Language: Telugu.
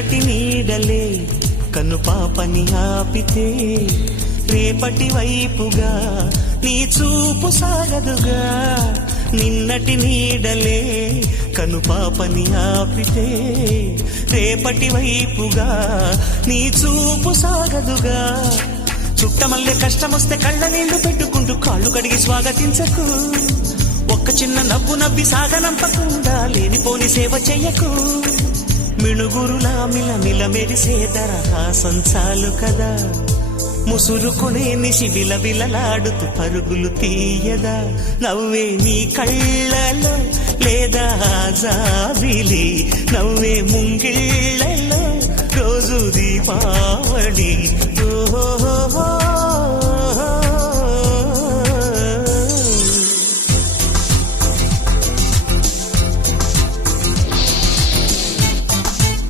నిన్నటి నీడలే కను పాపని ఆపితే రేపటి వైపుగా నీ చూపు సాగదుగా. నిన్నటి నీడలే కను పాపని ఆపితే రేపటి వైపుగా నీ చూపు సాగదుగా. చుట్టమల్లే కష్టమొస్తే కళ్ళ నీళ్లు పెట్టుకుంటూ కాళ్ళు కడిగి స్వాగతించకు. ఒక్క చిన్న నవ్వు నవ్వి సాగనంపకుండా లేనిపోని సేవ చెయ్యకు. మిణుగురులా మిలమిల మెరిసే దరహాసం చాలు కదా. ముసురుకునే నిశి విలవిలలాడుతూ పరుగులు తీయదా. నవ్వే నీ కళ్ళలో లేదా జాబిలి, నవ్వే ముంగిళ్ళ